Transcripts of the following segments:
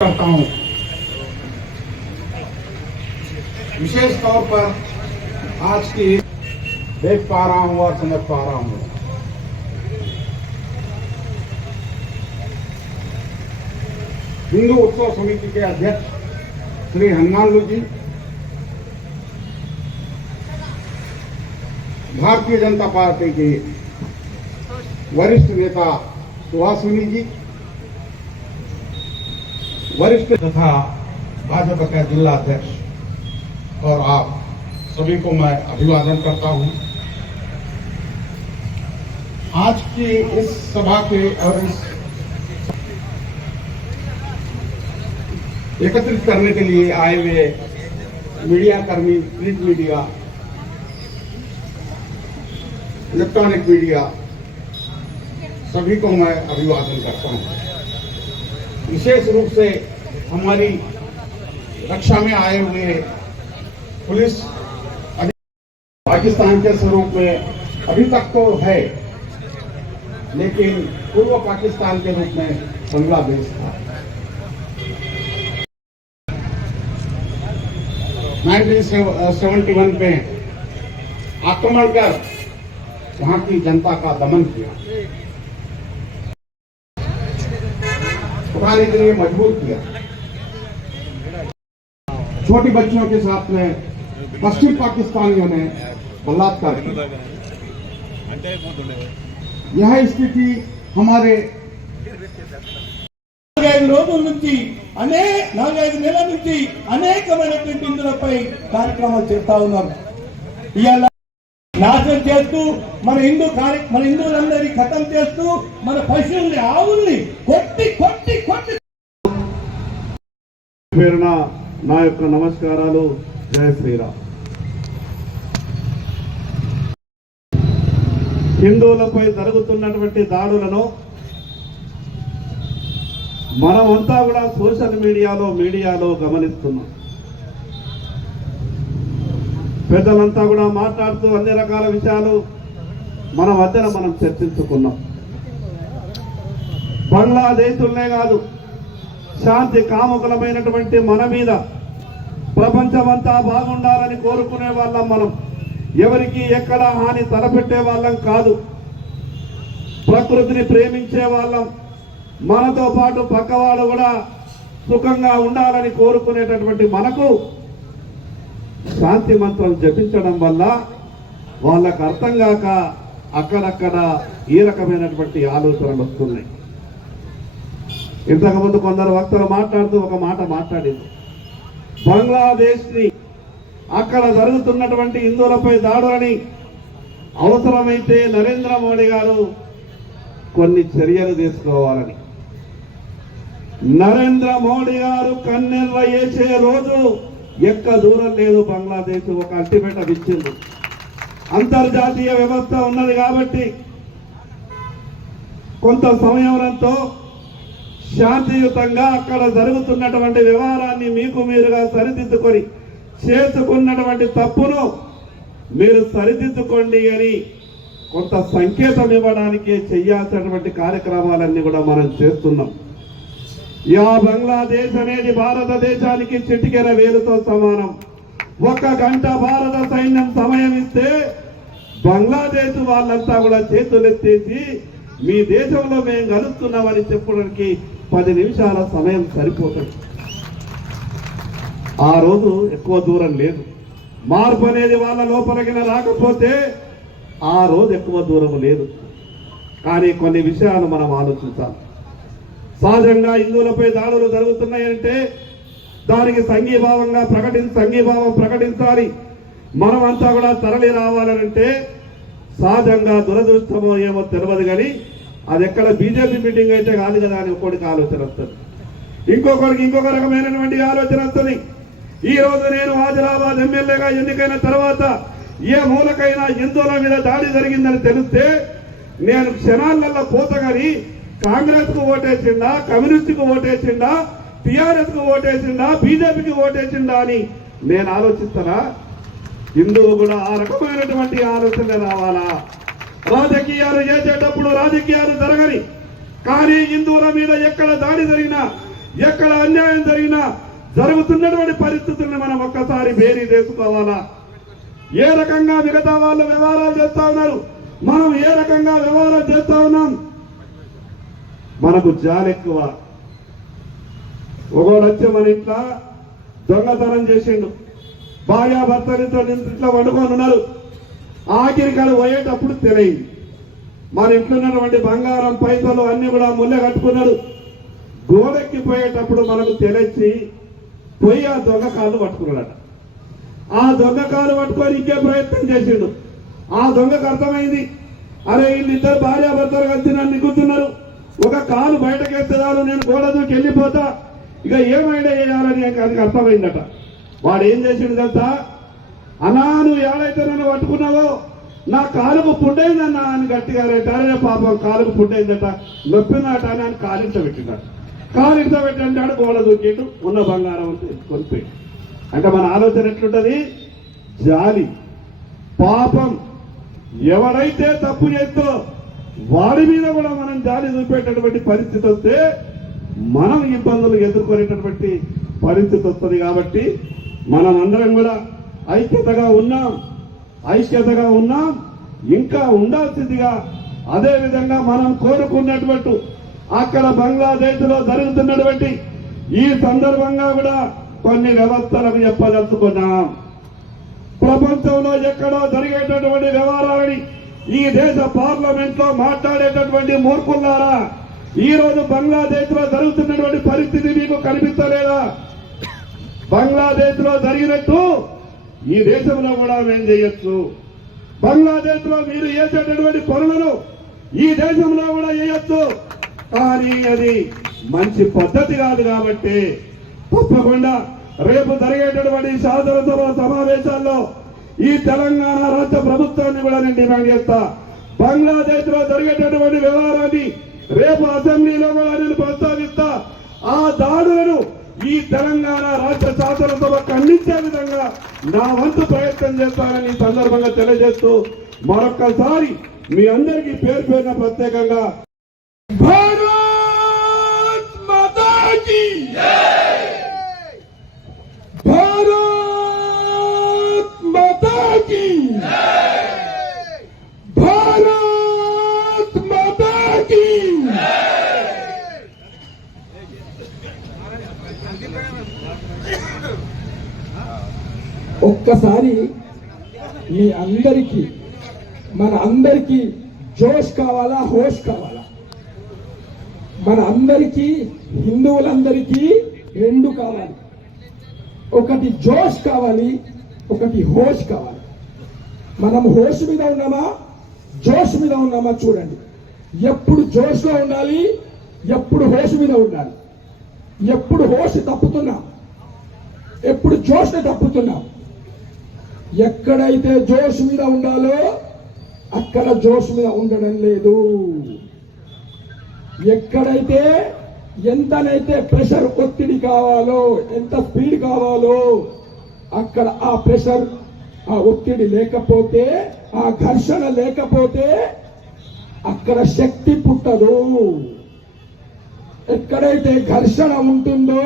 करता हूं। विशेष तौर पर आज की देख पा रहा हूं और समझ पा रहा हूं। हिंदू उत्सव समिति के अध्यक्ष श्री हनुमानलू जी, भारतीय जनता पार्टी के वरिष्ठ नेता सुहासिनी जी, वरिष्ठ तथा भाजपा का जिला अध्यक्ष और आप सभी को मैं अभिवादन करता हूं। आज की इस सभा के और इस एकत्रित करने के लिए आए हुए मीडिया कर्मी, प्रिंट मीडिया, इलेक्ट्रॉनिक मीडिया, सभी को मैं अभिवादन करता हूं। विशेष रूप से हमारी रक्षा में आए हुए पुलिस पाकिस्तान के स्वरूप में अभी तक तो है, लेकिन पूर्व पाकिस्तान के रूप में बांग्लादेश था। 1971 में आक्रमण कर वहां की जनता का दमन किया, उठाने के लिए मजबूर किया। छोटी बच्चियों के साथ में पश्चिम पाकिस्तानियों ने बलात्कार किया। यह स्थिति हमारे 4-5 రోజుల నుంచి 4-5 నెలల నుంచి అనేకమైనటువంటి ఇందులపై కార్యక్రమాలు చేస్తా ఉన్నారు. ఇవాళ నాశనం చేస్తూ మన హిందువులందరినీ ఖతం చేస్తూ మన పశువుల్ని, ఆవుల్ని కొట్టి కొట్టి కొట్టి పేరున నా యొక్క నమస్కారాలు. జయ శ్రీరామ్. హిందువులపై జరుగుతున్నటువంటి దాడులను మనమంతా కూడా సోషల్ మీడియాలో గమనిస్తున్నాం. పెద్దలంతా కూడా మాట్లాడుతూ అన్ని రకాల విషయాలు మన మధ్యన మనం చర్చించుకున్నాం. బంగ్లాదేశులనే కాదు, శాంతి కాముకులమైనటువంటి మన మీద ప్రపంచమంతా బాగుండాలని కోరుకునే వాళ్ళం మనం. ఎవరికి ఎక్కడ హాని తలపెట్టే వాళ్ళం కాదు. ప్రకృతిని ప్రేమించే వాళ్ళం. మనతో పాటు పక్కవాడు కూడా సుఖంగా ఉండాలని కోరుకునేటటువంటి మనకు శాంతి మంత్రం జపించడం వల్ల వాళ్ళకు అర్థం కాక అక్కడక్కడ ఈ రకమైనటువంటి ఆలోచనలు వస్తున్నాయి. ఇంతకుముందు కొందరు వక్తలు మాట్లాడుతూ ఒక మాట మాట్లాడింది. బంగ్లాదేశ్ని అక్కడ జరుగుతున్నటువంటి హిందువులపై దాడులని అవసరమైతే నరేంద్ర మోడీ గారు కొన్ని చర్యలు తీసుకోవాలని. నరేంద్ర మోడీ గారు కన్నెర్ర వేసే రోజు ఎక్క దూరం లేదు. బంగ్లాదేశ్ ఒక అల్టిమేటం ఇచ్చింది. అంతర్జాతీయ వ్యవస్థ ఉన్నది కాబట్టి కొంత సంయమనంతో శాంతియుతంగా అక్కడ జరుగుతున్నటువంటి వ్యవహారాన్ని మీకు మీరుగా సరిదిద్దుకొని చేసుకున్నటువంటి తప్పును మీరు సరిదిద్దుకోండి అని కొంత సంకేతం ఇవ్వడానికి చేయాల్సినటువంటి కార్యక్రమాలన్నీ కూడా మనం చేస్తున్నాం. బంగ్లాదేశ్ అనేది భారతదేశానికి చిటికెన వేలుతో సమానం. 1 గంట భారత సైన్యం సమయం ఇస్తే బంగ్లాదేశ్ వాళ్ళంతా కూడా చేతులెత్తేసి మీ దేశంలో మేము కలుస్తున్నామని చెప్పడానికి 10 నిమిషాల సమయం సరిపోతుంది. ఆ రోజు ఎక్కువ దూరం లేదు. మార్పు అనేది వాళ్ళ లోపలికి రాకపోతే ఆ రోజు ఎక్కువ దూరం లేదు. కానీ కొన్ని విషయాలు మనం ఆలోచించాలి. సహజంగా హిందువులపై దాడులు జరుగుతున్నాయంటే దానికి సంఘీభావం ప్రకటించాలి. మనమంతా కూడా తరలి రావాలంటే సహజంగా దురదృష్టమో ఏమో తెలియదు, కానీ అది ఎక్కడ బీజేపీ మీటింగ్ అయితే కాదు కదా అని ఒక్కొక్కడికి ఆలోచన వస్తుంది, ఇంకొకరికి ఇంకొక రకమైనటువంటి ఆలోచన వస్తుంది. ఈ రోజు నేను ఆదిలాబాద్ ఎమ్మెల్యేగా ఎన్నికైన తర్వాత ఏ మూలకైనా హిందువుల మీద దాడి జరిగిందని తెలిస్తే నేను క్షణాలలో పోతగాని కాంగ్రెస్ కు ఓటేసిండా, కమ్యూనిస్ట్ కు ఓటేసిండా, టిఆర్ఎస్ కు ఓటేసిండా, బీజేపీకి ఓటేసిండా అని నేను ఆలోచిస్తానా? హిందువులు కూడా ఆ రకమైనటువంటి ఆలోచన రావాలా? రాజకీయాలు చేసేటప్పుడు రాజకీయాలు జరగని, కానీ హిందువుల మీద ఎక్కడ దాడి జరిగినా, ఎక్కడ అన్యాయం జరిగినా, జరుగుతున్నటువంటి పరిస్థితులను మనం ఒక్కసారి బేరీ చేసుకోవాలా. ఏ రకంగా మిగతా వాళ్ళు వ్యవహారాలు చేస్తా ఉన్నారు, మనం ఏ రకంగా వ్యవహారం చేస్తా ఉన్నాం. మనకు జాలి ఎక్కువ. ఒకడు వచ్చి మన ఇంట్లో దొంగతనం చేసిండు, భార్యాభర్తలతో ఇంట్లో వండుకొని ఉన్నారు. ఆఖరి కాడ పోయేటప్పుడు తెలియదు, మన ఇంట్లో ఉన్నటువంటి బంగారం పైసలు అన్ని కూడా ముళ్ళ కట్టుకున్నాడు. గోడెక్కి పోయేటప్పుడు మనకు తెలిసి పోయి ఆ దొంగ కాళ్ళు పట్టుకున్నాడట. ఆ దొంగ కాళ్ళు పట్టుకొని ఇంకే ప్రయత్నం చేసిండు. ఆ దొంగకు అర్థమైంది, అరే వీళ్ళిద్దరు భార్యాభర్తలు కలిసి నన్ను నిగ్గుతున్నారు, ఒక కాలు బయటకెత్తదాలు, నేను గోడ దూకి వెళ్ళిపోతా, ఇక ఏమైనా చేయాలని అది అర్థమైందట. వాడు ఏం చేసిండు తెలుసా, అన్నా నువ్వు ఏడైతే నన్ను పట్టుకున్నావో నా కాలుకు పుండైందన్నా అని గట్టిగా రేటారే, పాపం కాలుకు పుండైందట, నొప్పిందట అని ఆయన కాలింట పెట్టినాడు. కాలింట పెట్టంటాడు, గోడ దూకిండు, ఉన్న బంగారం అంతా కొనిపోయి. అంటే మన ఆలోచన ఎట్లుంటది, జాలి. పాపం ఎవరైతే తప్పు చేస్తో వాడి మీద కూడా మనం జాలి చూపేటటువంటి పరిస్థితి వస్తే మనం ఇబ్బందులు ఎదుర్కొనేటటువంటి పరిస్థితి వస్తుంది. కాబట్టి మనం అందరం కూడా ఐక్యతగా ఉన్నాం, ఇంకా ఉండాల్సిందిగా. అదే విధంగా మనం కోరుకున్నటువంటి అక్కడ బంగ్లాదేశ్ లో జరుగుతున్నటువంటి ఈ సందర్భంగా కూడా కొన్ని వ్యవస్థలకు చెప్పదలుచుకున్నాం. ప్రపంచంలో ఎక్కడో జరిగేటటువంటి వ్యవహారాలని ఈ దేశ పార్లమెంట్ లో మాట్లాడేటటువంటి మూర్ఖులారా, ఈ రోజు బంగ్లాదేశ్ లో జరుగుతున్నటువంటి పరిస్థితి మీకు కనిపిస్తలేదా? బంగ్లాదేశ్ లో జరిగినట్టు ఈ దేశంలో కూడా మేము చేయొచ్చు. బంగ్లాదేశ్ లో మీరు చేసేటటువంటి పనులను ఈ దేశంలో కూడా చేయొచ్చు. కానీ అది మంచి పద్ధతి కాదు. కాబట్టి తప్పకుండా రేపు జరిగేటటువంటి శాసనసభ సమావేశాల్లో ఈ తెలంగాణ రాష్ట్ర ప్రభుత్వాన్ని కూడా నేను డిమాండ్ చేస్తా. బంగ్లాదేశ్ లో జరిగేటటువంటి వ్యవహారాన్ని రేపు అసెంబ్లీలో కూడా నేను ప్రస్తావిస్తా. ఆ దాడులను ఈ తెలంగాణ రాష్ట్ర శాసనసభ ఖండించే విధంగా నా వంతు ప్రయత్నం చేస్తానని సందర్భంగా తెలియజేస్తూ మరొక్కసారి మీ అందరికీ పేరు పేరున ప్రత్యేకంగా భారత్ మాతా కీ భారత్ మాతా కీ భారత్ మాతా కీ. ఒక్కసారి మీ అందరికీ మన అందరికీ జోష్ కావాలా, హోష్ కావాలా? మన అందరికీ, హిందువులందరికీ రెండు కావాలి. ఒకటి జోష్ కావాలి, ఒకటి హోష్ కావాలి. మనం హోష్ మీద ఉన్నామా, జోష్ మీద ఉన్నామా చూడండి. ఎప్పుడు జోష్ లో ఉండాలి, ఎప్పుడు హోష్ మీద ఉండాలి. ఎప్పుడు హోష్ తప్పుతున్నాం, ఎప్పుడు జోష్ తప్పుతున్నాం. ఎక్కడైతే జోష్ మీద ఉండాలో అక్కడ జోష్ మీద ఉండడం లేదు. ఎక్కడైతే ఎంతనైతే ప్రెషర్, ఒత్తిడి కావాలో, ఎంత స్పీడ్ కావాలో అక్కడ ఆ ప్రెషర్, ఆ ఒత్తిడి లేకపోతే, ఆ ఘర్షణ లేకపోతే అక్కడ శక్తి పుట్టదు. ఎక్కడైతే ఘర్షణ ఉంటుందో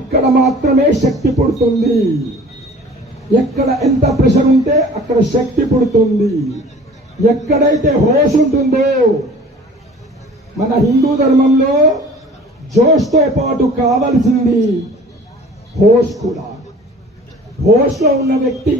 అక్కడ మాత్రమే శక్తి పుడుతుంది. ఎక్కడ ఎంత ప్రెషర్ ఉంటే అక్కడ శక్తి పుడుతుంది. ఎక్కడైతే హోష్ ఉంటుందో, మన హిందూ ధర్మంలో జోష్తో పాటు కావలసింది హోష్ కూడా. హోష్ లో ఉన్న వ్యక్తి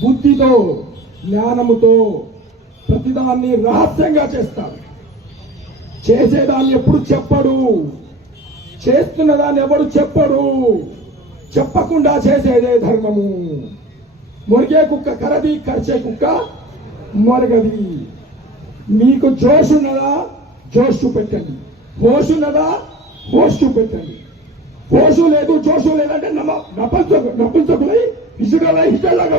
బుద్ధితో, జ్ఞానముతో ప్రతిదాన్ని రహస్యంగా చేస్తాడు. చేసేదాన్ని ఎప్పుడు చెప్పడు, చేస్తున్న దాన్ని ఎవడు చెప్పడు. చెప్పకుండా చేసేదే ధర్మము. మొరిగే కుక్క కరది, కరిచే కుక్క మొరగది. మీకు జోష్ ఉన్నదా, జోష్ చూపెట్టండి. హోష్ ఉన్నదా, హోష్ చూపెట్టండి. హోషు లేదు, జోషు లేదంటే నపుంసకులై ఇసుకలై ఇష్టలాగా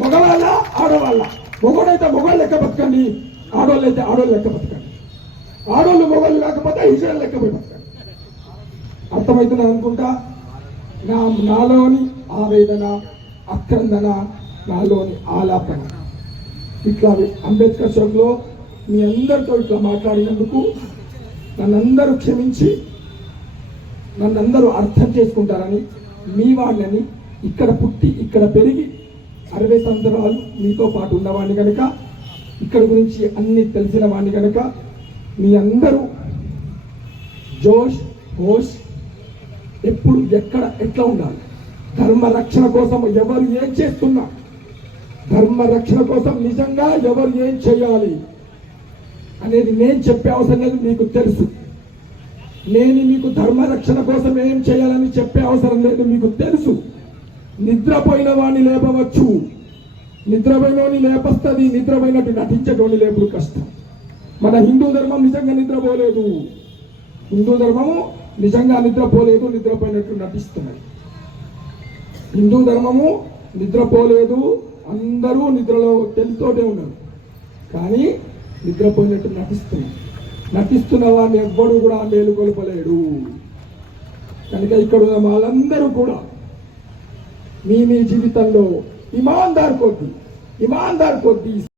మగవాళ్ళ ఆడవాళ్ళ. మొగోడైతే మొగోళ్ళు లెక్క బతకండి, ఆడోళ్ళు అయితే ఆడోళ్ళు లెక్క బతకండి. ఆడోళ్ళు మొగోళ్ళు లేకపోతే ఇసుక లెక్క బతకండి. అర్థమవుతున్నా అనుకుంటా. నాలోని ఆవేదన, ఆక్రందన, నాలోని ఆలాపన, ఇట్లా అంబేద్కర్ చౌక్లో మీ అందరితో ఇట్లా మాట్లాడినందుకు నన్నందరూ క్షమించి నన్నందరూ అర్థం చేసుకుంటారని, మీ వాళ్ళని ఇక్కడ పుట్టి ఇక్కడ పెరిగి 60 సంవత్సరాలు మీతో పాటు ఉన్నవాడిని కనుక, ఇక్కడ గురించి అన్ని తెలిసిన వాడిని కనుక మీ అందరూ జోష్ హోష్ ఎప్పుడు ఎక్కడ ఎట్లా ఉండాలి, ధర్మ రక్షణ కోసం ఎవరు ఏం చేస్తున్నా, ధర్మ రక్షణ కోసం నిజంగా ఎవరు ఏం చేయాలి అనేది నేను చెప్పే అవసరం లేదు, మీకు తెలుసు. నేను మీకు ధర్మ రక్షణ కోసం ఏం చేయాలని చెప్పే అవసరం లేదు, మీకు తెలుసు. నిద్రపోయిన వాడిని లేపవచ్చు, నిద్రపోయినోని లేపస్తుంది, నిద్రపోయినట్టు నటించటోని లేపుడు కష్టం. మన హిందూ ధర్మం నిజంగా నిద్రపోలేదు, హిందూ ధర్మము నిజంగా నిద్రపోలేదు, నిద్రపోయినట్టు నటిస్తున్నది. హిందూ ధర్మము నిద్రపోలేదు, అందరూ నిద్రలో తెలుతోనే ఉన్నారు, కానీ నిద్రపోయినట్టు నటిస్తున్న వాడిని ఎవ్వడు కూడా మేలుకొల్పలేడు. కనుక ఇక్కడ ఉన్న వాళ్ళందరూ కూడా మీ జీవితంలో ఇమాందార్ కొద్ది